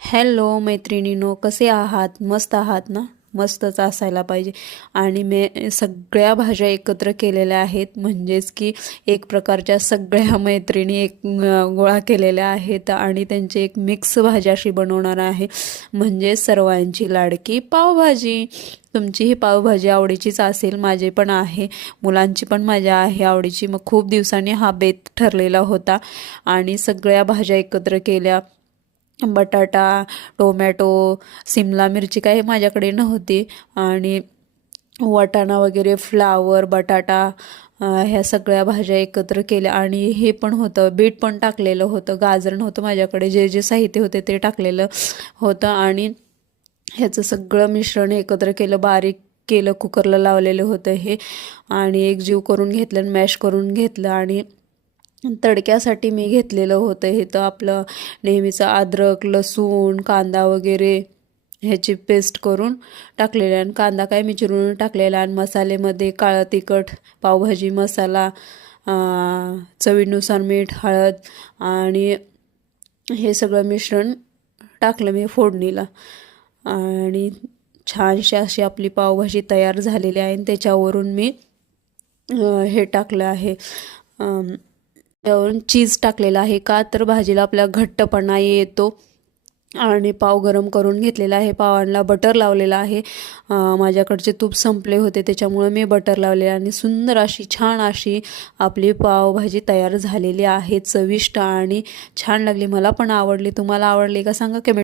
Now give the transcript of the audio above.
Hello मैत्रिणींनो, कसे आहात? मस्त आहात ना? मस्तच असायला पाहिजे. आणि मी सगळ्या भाज्या एकत्र केलेल्या आहेत, म्हणजेच की एक प्रकारच्या सगळ्या मैत्रिणी गोळा केलेल्या आहेत आणि त्यांची एक मिक्स भाजी अशी बनवणार आहे, म्हणजे सर्वांची लाडकी पावभाजी. तुमची ही पावभाजी आवडीचीच असेल, माझी पण आहे, मुलांची पण माझ्या आहे आवडीची. मग खूप दिवसांनी हा बेत ठरलेला होता आणि सगळ्या भाज्या एकत्र केल्या. बटाटा, टोमॅटो, सिमला मिरची काही माझ्याकडे नव्हती आणि वाटाणा वगैरे, फ्लावर, बटाटा, ह्या सगळ्या भाज्या एकत्र केल्या. आणि हे पण होतं, बीट पण टाकलेलं होतं, गाजर नव्हतं माझ्याकडे, जे जे साहित्य होते ते टाकलेलं होतं. आणि ह्याचं सगळं मिश्रण एकत्र केलं, बारीक केलं, कुकरला लावलेलं होतं हे. आणि एकजीव करून घेतलं आणि मॅश करून घेतलं. आणि तडक्यासाठी मी घेतलेलं होतं हे तर आपलं नेहमीचं अद्रक, लसूण, कांदा वगैरे ह्याची पेस्ट करून टाकलेली. आणि कांदा काय मी चिरून टाकलेला. आणि मसाल्यामध्ये काळं तिखट, पावभाजी मसाला, चवीनुसार मीठ, हळद आणि हे सगळं मिश्रण टाकलं मी फोडणीला. आणि छानशी अशी आपली पावभाजी तयार झालेली आहे. आणि त्याच्यावरून मी हे टाकलं आहे, त्यावरून चीज टाकलेला आहे. का तर भाजीला आपला घट्टपणा येतो. आणि पाव गरम करून घेतलेला आहे, पावांना बटर लावलेला आहे. माझ्याकडचे तूप संपले होते त्याच्यामुळे मी बटर लावले आणि सुंदर अशी छान अशी आपली पावभाजी तयार झालेली आहे. चविष्ट आणि छान लागली, मला पण आवडली. तुम्हाला आवडली का सांगा कमेंट.